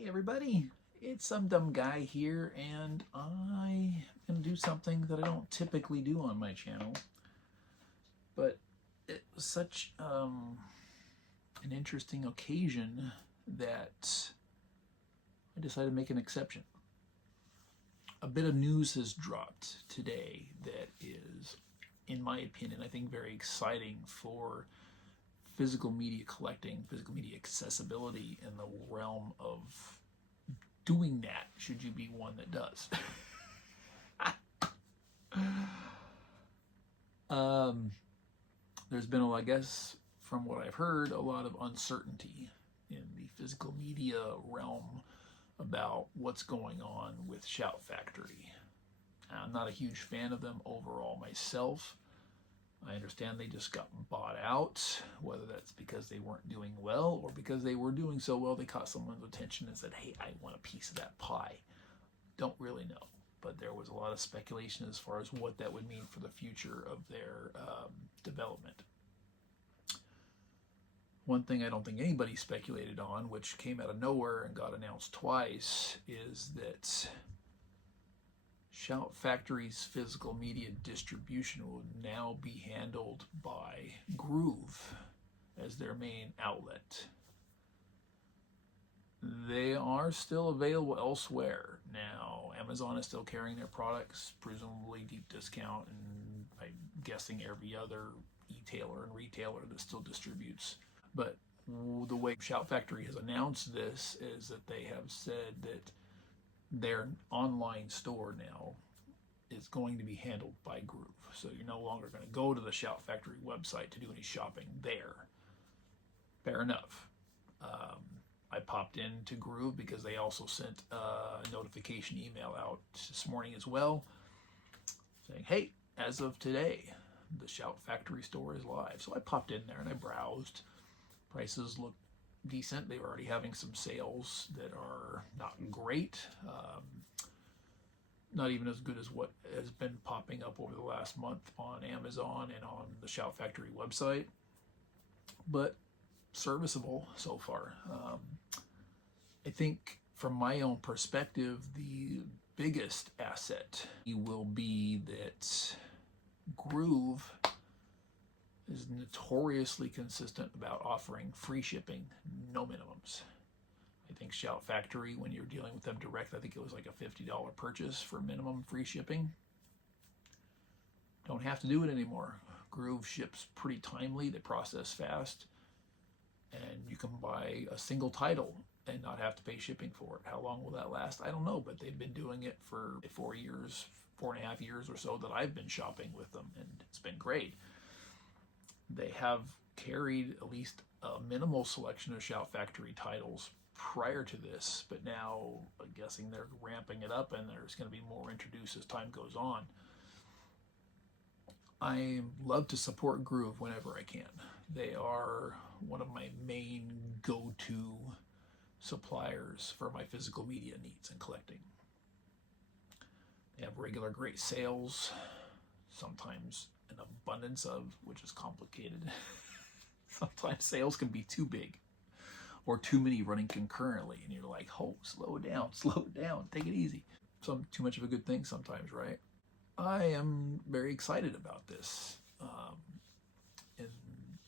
Hey everybody, it's some dumb guy here, and I am going to do something that I don't typically do on my channel, but it was such an interesting occasion that I decided to make an exception. A bit of news has dropped today that is, in my opinion, I think very exciting for physical media collecting, physical media accessibility in the realm of doing that, should you be one that does. There's been, I guess, from what I've heard, a lot of uncertainty in the physical media realm about what's going on with Shout Factory. I'm not a huge fan of them overall myself. I understand they just got bought out, whether that's because they weren't doing well or because they were doing so well they caught someone's attention and said, hey, I want a piece of that pie. Don't really know, but there was a lot of speculation as far as what that would mean for the future of their development. One thing I don't think anybody speculated on, which came out of nowhere and got announced twice, is that Shout Factory's physical media distribution will now be handled by GRUV as their main outlet. They are still available elsewhere. Now, Amazon is still carrying their products, presumably deep discount, and I'm guessing every other e-tailer and retailer that still distributes. But the way Shout Factory has announced this is that they have said that their online store now is going to be handled by GRUV. So you're no longer going to go to the Shout Factory website to do any shopping there. Fair enough. I popped into GRUV because they also sent a notification email out this morning as well, saying, hey, as of today, the Shout Factory store is live. So I popped in there and I browsed. Prices look decent. They were already having some sales that are not great. Not even as good as what has been popping up over the last month on Amazon and on the Shout Factory website, but serviceable so far. I think from my own perspective, the biggest asset will be that GRUV is notoriously consistent about offering free shipping, no minimums. I think Shout Factory, when you're dealing with them direct, I think it was like a $50 purchase for minimum free shipping. Don't have to do it anymore. GRUV ships pretty timely, they process fast, and you can buy a single title and not have to pay shipping for it. How long will that last? I don't know, but they've been doing it for 4 years, 4.5 years or so that I've been shopping with them, and it's been great. They have carried at least a minimal selection of Shout Factory titles prior to this, but now I'm guessing they're ramping it up and there's going to be more introduced as time goes on. I love to support GRUV whenever I can. They are one of my main go-to suppliers for my physical media needs and collecting. They have regular great sales, sometimes an abundance of, which is complicated. Sometimes sales can be too big or too many running concurrently, and you're like, oh, slow it down, take it easy. Too much of a good thing sometimes, right? I am very excited about this. And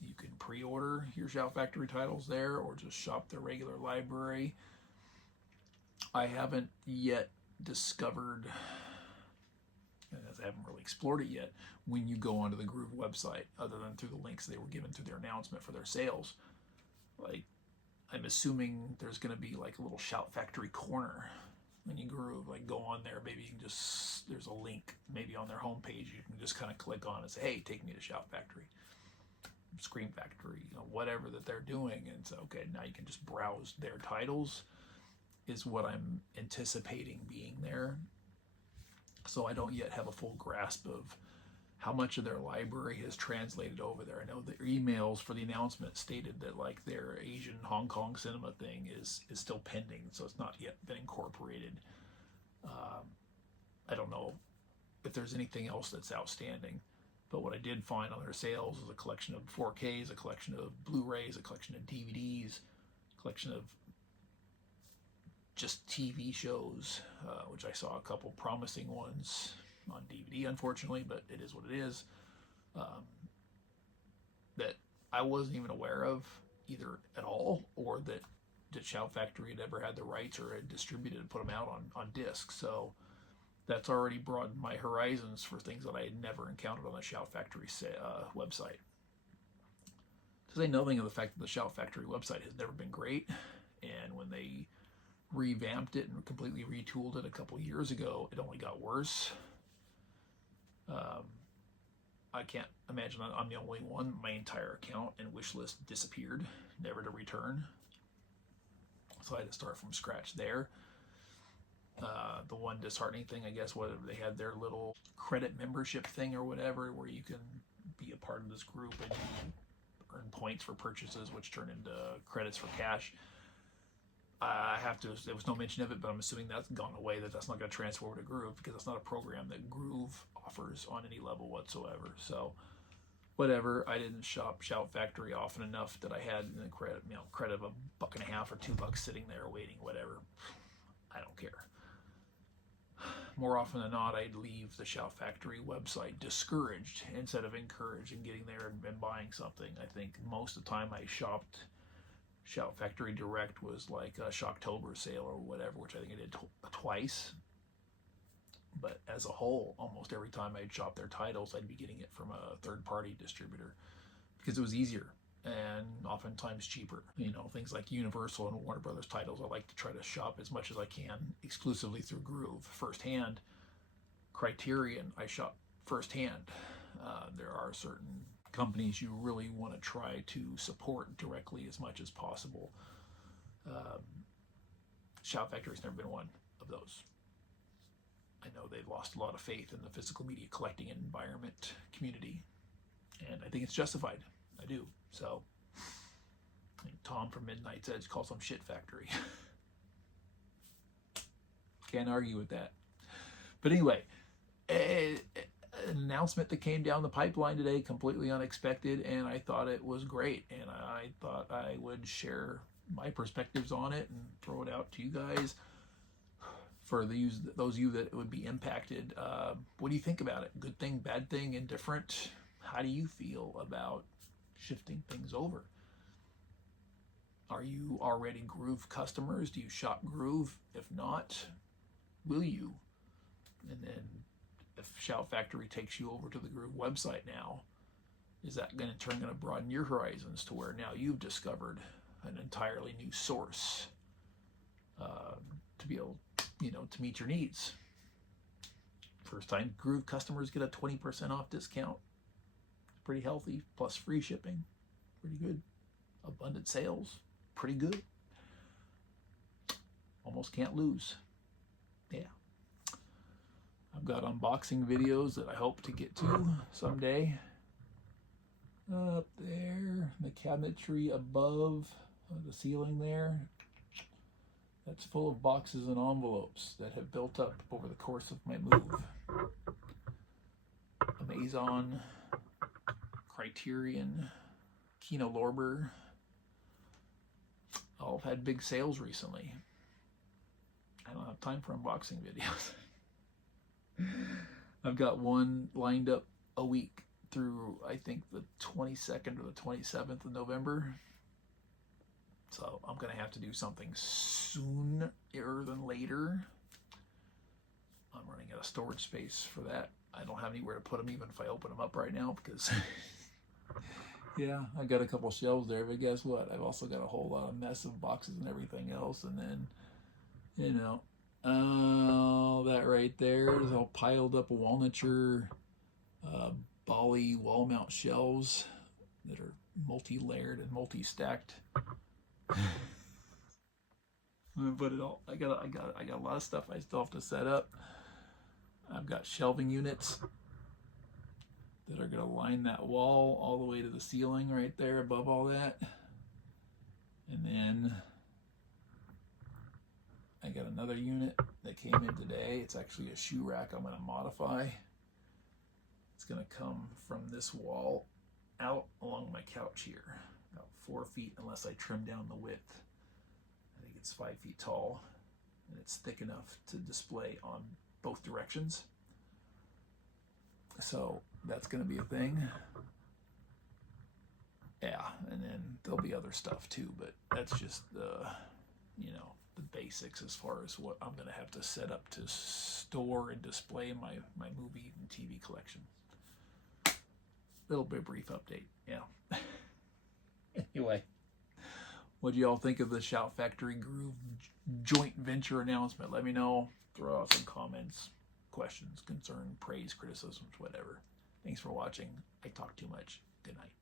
you can pre-order your Shout Factory titles there or just shop their regular library. I haven't yet discovered, as I haven't really explored it yet, when you go onto the GRUV website, other than through the links they were given through their announcement for their sales. Like, I'm assuming there's going to be like a little Shout Factory corner when you GRUV. Like, go on there, maybe you can just, there's a link maybe on their homepage you can just kind of click on and say, hey, take me to Shout Factory, Scream Factory, whatever that they're doing, and so okay, now you can just browse their titles, is what I'm anticipating being there. So I don't yet have a full grasp of how much of their library has translated over there. I know the emails for the announcement stated that like their Asian Hong Kong cinema thing is still pending, so it's not yet been incorporated. I don't know if there's anything else that's outstanding, but what I did find on their sales is a collection of 4Ks, a collection of Blu-rays, a collection of DVDs, a collection of just TV shows, which I saw a couple promising ones on DVD, unfortunately, but it is what it is, that I wasn't even aware of either at all, or that Shout Factory had ever had the rights or had distributed and put them out on disc. So that's already broadened my horizons for things that I had never encountered on the Shout Factory website. To say nothing of the fact that the Shout Factory website has never been great, and when they revamped it and completely retooled it a couple years ago, it only got worse. I can't imagine I'm the only one. My entire account and wish list disappeared, never to return. So I had to start from scratch there. The one disheartening thing, I guess, was they had their little credit membership thing or whatever, where you can be a part of this group and you earn points for purchases, which turn into credits for cash. There was no mention of it, but I'm assuming that's gone away, that's not going to transfer over to GRUV, because it's not a program that GRUV offers on any level whatsoever. So whatever, I didn't shop Shout Factory often enough that I had the credit of $1.50 or $2 sitting there waiting, whatever. I don't care. More often than not, I'd leave the Shout Factory website discouraged instead of encouraged in getting there and buying something. I think most of the time I shopped Shout Factory Direct was like a Shocktober sale or whatever, which I think I did twice. But as a whole, almost every time I'd shop their titles, I'd be getting it from a third-party distributor because it was easier and oftentimes cheaper. You know, things like Universal and Warner Brothers titles, I like to try to shop as much as I can exclusively through GRUV. Firsthand, Criterion, I shop firsthand. There are certain companies you really want to try to support directly as much as possible. Shout Factory's never been one of those. I know they've lost a lot of faith in the physical media collecting environment community, and I think it's justified. I do. So, I think Tom from Midnight's Edge calls them Shit Factory. Can't argue with that. But anyway, an announcement that came down the pipeline today, completely unexpected, and I thought it was great, and I thought I would share my perspectives on it and throw it out to you guys. For those of you that would be impacted, what do you think about it? Good thing, bad thing, indifferent? How do you feel about shifting things over? Are you already GRUV customers? Do you shop GRUV? If not, will you? And then if Shout Factory takes you over to the GRUV website now, is that going to broaden your horizons to where now you've discovered an entirely new source to be able, to meet your needs? First time GRUV customers get a 20% off discount. Pretty healthy, plus free shipping. Pretty good. Abundant sales. Pretty good. Almost can't lose. Yeah. I've got unboxing videos that I hope to get to someday. Up there, the cabinetry above the ceiling there, that's full of boxes and envelopes that have built up over the course of my move. Amazon, Criterion, Kino Lorber, all have had big sales recently. I don't have time for unboxing videos. I've got one lined up a week through, I think, the 22nd or the 27th of November. So I'm going to have to do something sooner than later. I'm running out of storage space for that. I don't have anywhere to put them even if I open them up right now because, yeah, I got a couple shelves there, but guess what? I've also got a whole lot of mess of boxes and everything else. And then, all that right there is all piled up walnutshir, Bali wall mount shelves that are multi-layered and multi-stacked. But it all, I got a lot of stuff I still have to set up. I've got shelving units that are going to line that wall all the way to the ceiling right there above all that. And then I got another unit that came in today. It's actually a shoe rack I'm going to modify. It's going to come from this wall out along my couch here, about 4 feet unless I trim down the width. I think it's 5 feet tall. and it's thick enough to display on both directions. So that's going to be a thing. Yeah, and then there'll be other stuff too, but that's just the, you know, the basics as far as what I'm going to have to set up to store and display my movie and TV collection. Little bit brief update, yeah. Anyway, what do y'all think of the Shout Factory GRUV joint venture announcement? Let me know. Throw out some comments, questions, concern, praise, criticisms, whatever. Thanks for watching. I talk too much. Good night.